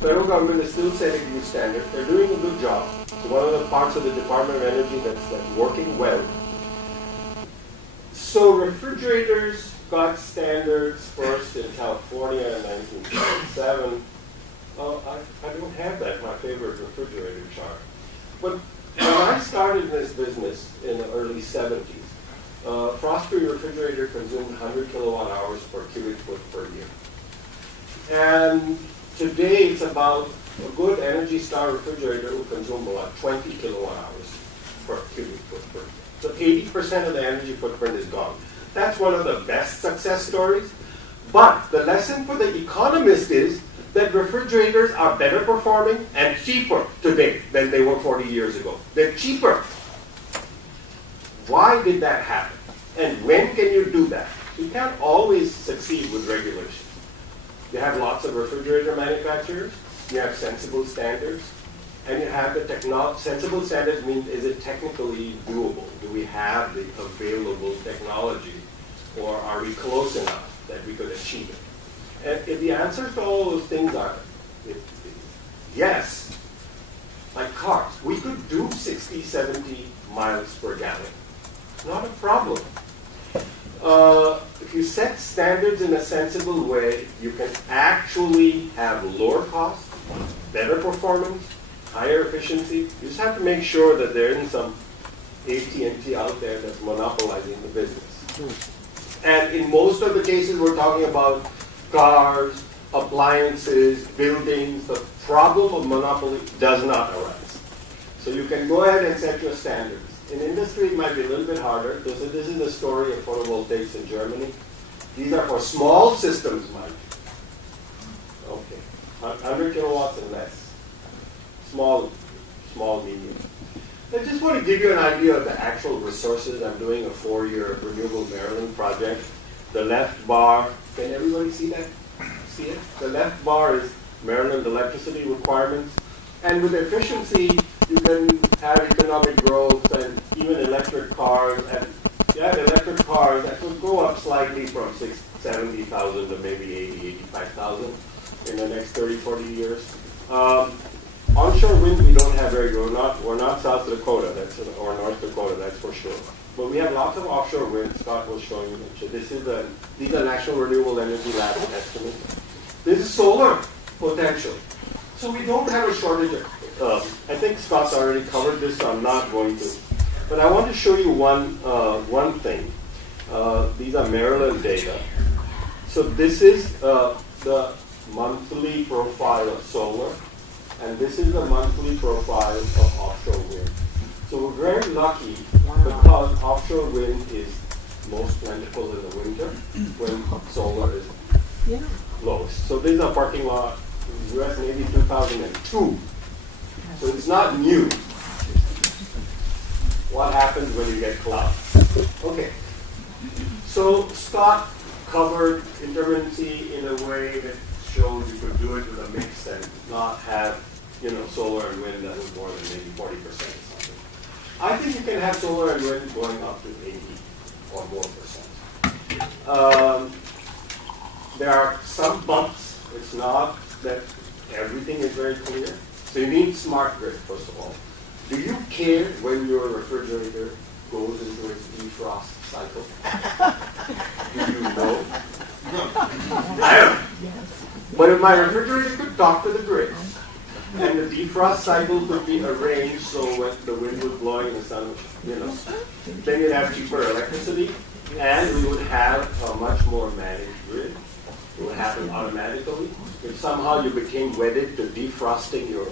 federal government is still setting new standards. They're doing a good job. So one of the parts of the Department of Energy that's working well. So refrigerators got standards first in California in 1977. I don't have that, my favorite refrigerator chart. But when I started in this business in the early 70s, frost-free refrigerator consumed 100 kilowatt hours per cubic foot per year. And today it's about a good Energy Star refrigerator will consume about 20 kilowatt hours per cubic foot per year. So 80% of the energy footprint is gone. That's one of the best success stories. But the lesson for the economist is that refrigerators are better performing and cheaper today than they were 40 years ago. They're cheaper. Why did that happen? And when can you do that? You can't always succeed with regulations. You have lots of refrigerator manufacturers, you have sensible standards, and you have the technology. Sensible standards mean, is it technically doable? Do we have the available technology, or are we close enough that we could achieve it? And if the answers to all those things are yes, like cars, we could do 60, 70 miles per gallon. Not a problem. If you set standards in a sensible way, you can actually have lower costs, better performance, higher efficiency. You just have to make sure that there isn't some AT&T out there that's monopolizing the business. And in most of the cases, we're talking about cars, appliances, buildings. The problem of monopoly does not arise. So you can go ahead and set your standards. In industry, it might be a little bit harder. This is the story of photovoltaics in Germany. These are for small systems, Mike. Okay, 100 kilowatts and less. Small, medium. I just want to give you an idea of the actual resources. I'm doing a 4-year Renewable Maryland project. The left bar, can everybody see that? See it? The left bar is Maryland electricity requirements. And with efficiency, you can have economic growth and even electric cars. And you have electric cars that could go up slightly from 70,000 to maybe 80, 85,000 in the next 30, 40 years. Onshore wind we don't have very good. We're not South Dakota, or North Dakota, that's for sure. But we have lots of offshore wind. Scott was showing you. These are National Renewable Energy Lab estimates. This is solar potential. So we don't have a shortage of, I think Scott's already covered this, so I'm not going to. But I want to show you one thing. These are Maryland data. So this is the monthly profile of solar, and this is the monthly profile of offshore wind. So we're very lucky because offshore wind is most plentiful in the winter when solar is lowest. So this is a parking lot in the US Navy 2002. So it's not new. What happens when you get clouds? Okay. So Scott covered intermittency in a way that showed you could do it with a mix and not have, solar and wind that was more than maybe 40% or something. I think you can have solar and wind going up to 80 or more %. There are some bumps. It's not that everything is very clear. So you need smart grid, first of all. Do you care when your refrigerator goes into its defrost cycle? Do you know? I don't. But if my refrigerator could talk to the grid, and the defrost cycle could be arranged so when the wind was blowing and the sun was, then you'd have cheaper electricity, and we would have a much more managed grid. It would happen automatically. If somehow you became wedded to defrosting your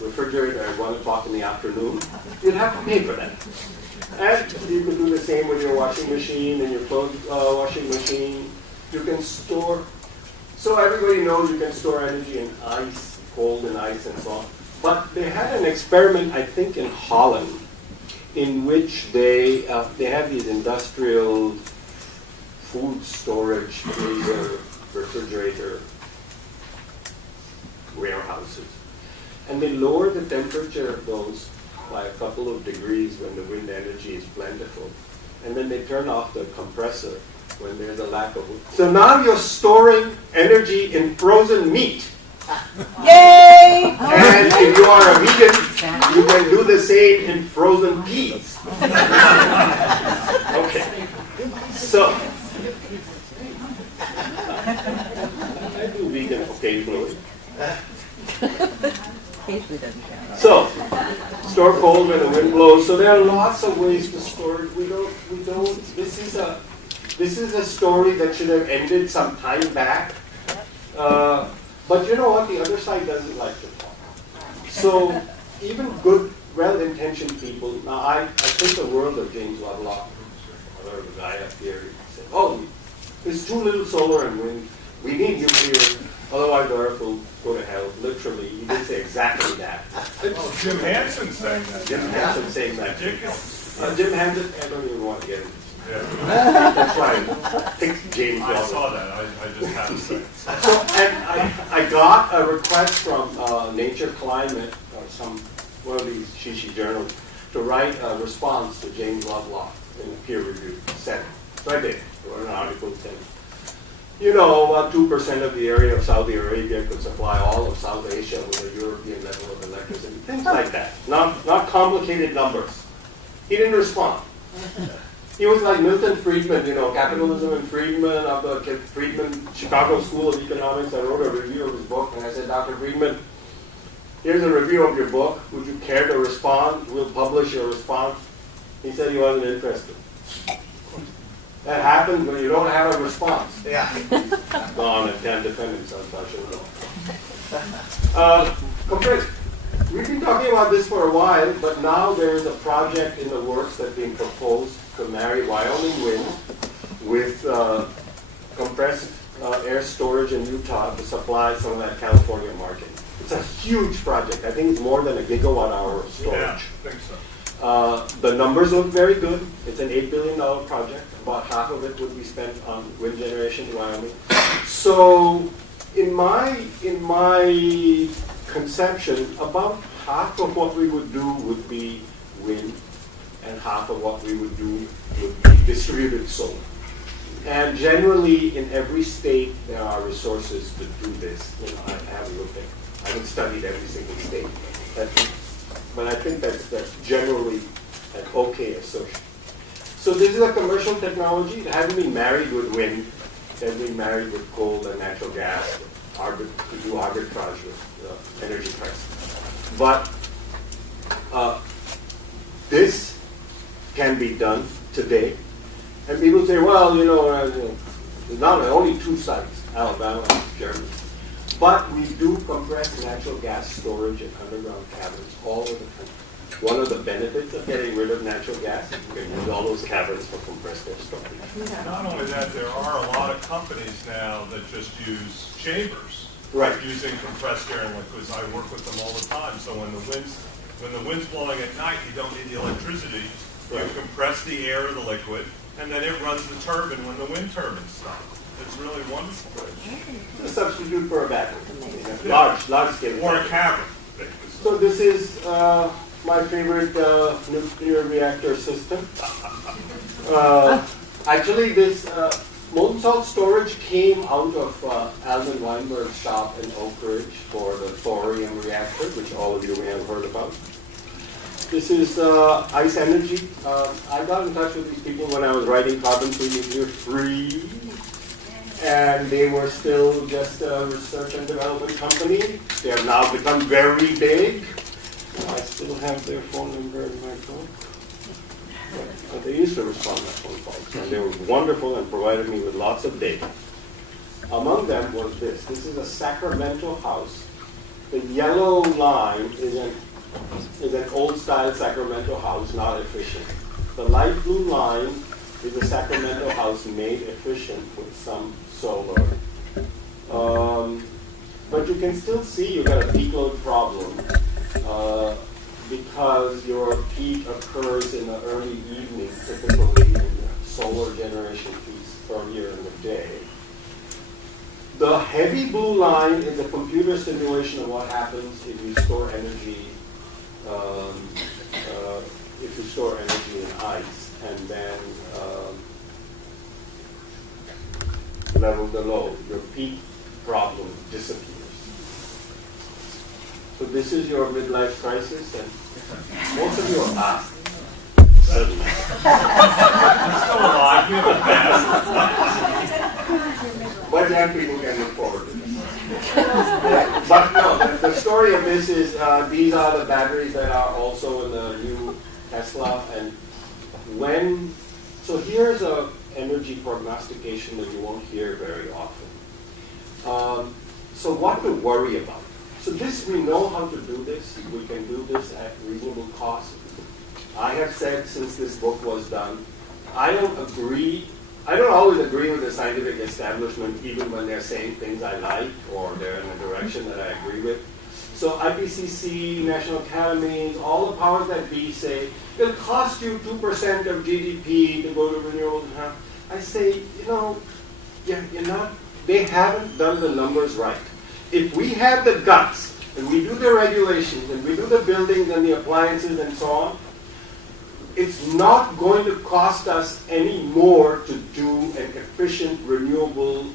refrigerator at 1 o'clock in the afternoon, you'd have to pay for that. And you can do the same with your washing machine and your clothes washing machine. You can store, so everybody knows you can store energy in ice, cold and ice and so on. But they had an experiment, I think in Holland, in which they have these industrial food storage, freezer, refrigerator warehouses. And they lower the temperature of those by a couple of degrees when the wind energy is plentiful. And then they turn off the compressor when there's a lack of wind. So now you're storing energy in frozen meat. Yay! And if you are a vegan, you can do the same in frozen peas. Okay. So, I do vegan occasionally. So, store cold when the wind blows. So there are lots of ways to store it. We don't, this is a story that should have ended some time back. But you know what? The other side doesn't like to talk. So even good, well-intentioned people, now I think the world of James Lovelock, or the guy up here, said, oh, there's too little solar and wind. We need nuclear, otherwise the Earth will go to hell. Literally, he did say exactly that. Oh, Jim Hansen saying that. Jim Hansen saying that. Jim Hansen, I don't even want to get into it. Yeah. That's why I picked James Lovelock. I saw that. I just have to say it. So, and I got a request from Nature Climate, or one of these shishi journals, to write a response to James Lovelock in a peer-reviewed setting. So I did. I wrote an article saying, you know, about 2% of the area of Saudi Arabia could supply all of South Asia with a European level of electricity. Things like that. Not complicated numbers. He didn't respond. He was like Milton Friedman, you know, Capitalism and Friedman of the Friedman Chicago School of Economics. I wrote a review of his book, and I said, Dr. Friedman, here's a review of your book. Would you care to respond? We'll publish your response. He said he wasn't interested. That happens when you don't have a response. Yeah. Gone and can't defend himself, I should know. We've been talking about this for a while, but now there's a project in the works that's being proposed to marry Wyoming wind with compressed air storage in Utah to supply some of that California market. It's a huge project. I think it's more than a gigawatt hour of storage. Yeah, I think so. The numbers look very good. It's an $8 billion project. About half of it would be spent on wind generation in Wyoming. So in my conception, about half of what we would do would be wind, and half of what we would do would be distributed solar. And generally, in every state, there are resources to do this. You know, I haven't looked at, I haven't studied every single state, but I think that's generally an okay assertion. So this is a commercial technology. It hasn't been married with wind. It has been married with coal and natural gas to do arbitrage with energy prices. But this can be done today. And people say, well, you know, there's not only two sites, Alabama and Germany. But we do compress natural gas storage in underground caverns all over the country. One of the benefits of getting rid of natural gas is you can use all those caverns for compressed air storage. Not only that, there are a lot of companies now that just use chambers. Right. Using compressed air and liquids. I work with them all the time. So when the wind's blowing at night, you don't need the electricity. Right. You compress the air or the liquid, and then it runs the turbine when the wind turbine stops. It's really wonderful. It's a substitute for a battery. Large scale. Or a cavern. So this is my favorite nuclear reactor system. Actually, this molten salt storage came out of Alvin Weinberg's shop in Oak Ridge for the thorium reactor, which all of you may have heard about. This is Ice Energy. I got in touch with these people when I was writing Carbon-Free Nuclear Free, and they were still just a research and development company. They have now become very big. I still have their phone number in my phone. But they used to respond to my phone calls, and they were wonderful and provided me with lots of data. Among them was this. This is a Sacramento house. The yellow line is an old-style Sacramento house, not efficient. The light blue line is a Sacramento house made efficient with some solar. But you can still see you've got a peak load problem because your peak occurs in the early evening, typically in the solar generation peaks earlier in the day. The heavy blue line is a computer simulation of what happens if you store energy in ice and then level the load. Your peak problem disappears. So this is your midlife crisis, and most of you are past. Suddenly. Still alive, we have a past. But young people can look forward to this. But no, the story of this is these are the batteries that are also in the new Tesla, and so here's a energy prognostication that you won't hear very often. So what to worry about? So this, we know how to do this. We can do this at reasonable cost. I have said since this book was done, I don't always agree with the scientific establishment, even when they're saying things I like or they're in a direction that I agree with. So IPCC, national academies, all the powers that be say, it'll cost you 2% of GDP to go to renewables. I say, they haven't done the numbers right. If we have the guts, and we do the regulations, and we do the buildings and the appliances and so on, it's not going to cost us any more to do an efficient, renewable,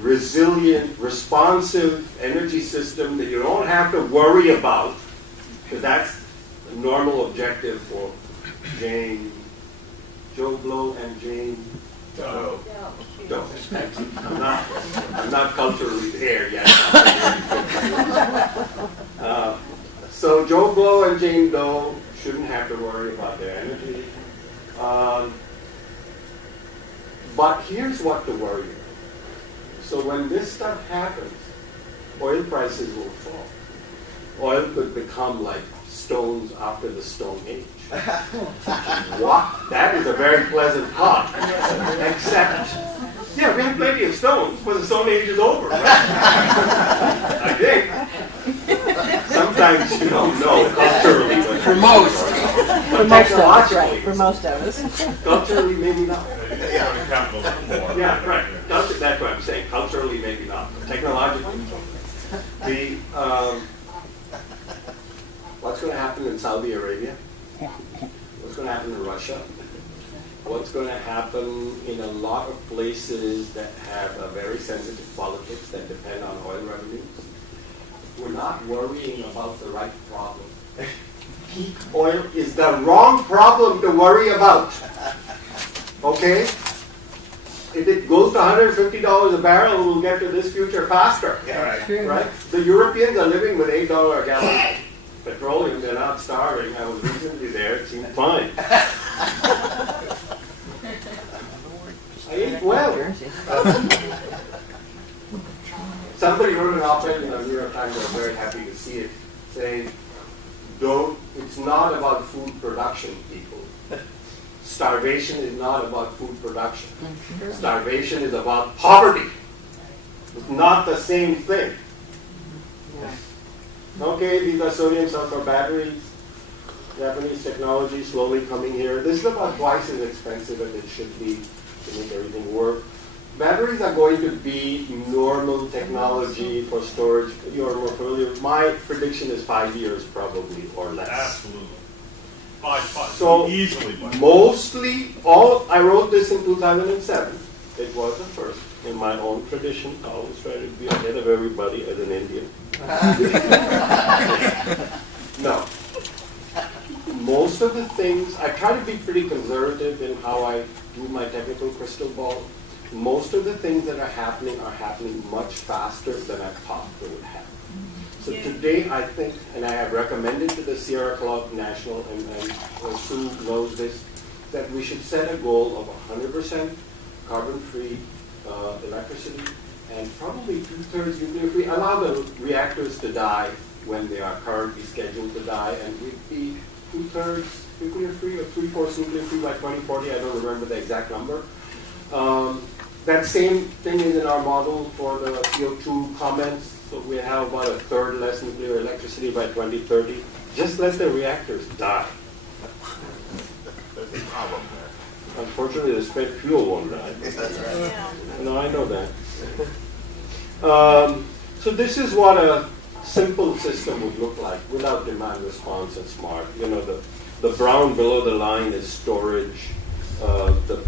resilient, responsive energy system that you don't have to worry about, because that's a normal objective for Joe Blow and Jane Doe. Thank you. I'm not culturally there yet. So Joe Blow and Jane Doe shouldn't have to worry about their energy. But here's what to worry about. So when this stuff happens, oil prices will fall. Oil could become like stones after the Stone Age. What? That is a very pleasant thought. Except, yeah, we have plenty of stones, but the Stone Age is over, right? I think. Sometimes you don't know culturally. But For most of us, right? For most of us. Culturally, maybe not. Yeah, right. That's what I'm saying. Culturally, maybe not. Technologically, what's going to happen in Saudi Arabia? What's going to happen in Russia? What's going to happen in a lot of places that have a very sensitive politics that depend on oil revenues? We're not worrying about the right problem. Peak oil is the wrong problem to worry about. Okay? If it goes to $150 a barrel, we'll get to this future faster. Yeah, right. Right? The Europeans are living with $8 a gallon petroleum. They're not starving. I was recently there. It seemed fine. I ate well. Somebody wrote an op-ed in the New York Times. I was very happy to see it, saying, it's not about food production, people. Starvation is not about food production. Starvation is about poverty. It's not the same thing. Okay, these are sodium sulfur batteries. Japanese technology slowly coming here. This is about twice as expensive as it should be to make everything work. Batteries are going to be normal technology for storage. You're more familiar. My prediction is 5 years probably or less. Absolutely. Five. So Easily. mostly, I wrote this in 2007. It was the first. In my own tradition, I always try to be ahead of everybody as an Indian. No. Most of the things, I try to be pretty conservative in how I do my technical crystal ball. Most of the things that are happening much faster than I thought they would happen. So today, I think, and I have recommended to the Sierra Club National, and Sue knows this, that we should set a goal of 100% carbon-free electricity and probably 2/3 nuclear-free. Allow the reactors to die when they are currently scheduled to die, and we'd be 2/3 nuclear-free or 3/4 nuclear-free by 2040. I don't remember the exact number. That same thing is in our model for the CO2 comments. So we have about 1/3 less nuclear electricity by 2030. Just let the reactors die. There's a problem there. Unfortunately, the spent fuel won't die. No, I know that. So this is what a simple system would look like without demand response and smart. You know, the brown below the line is storage. The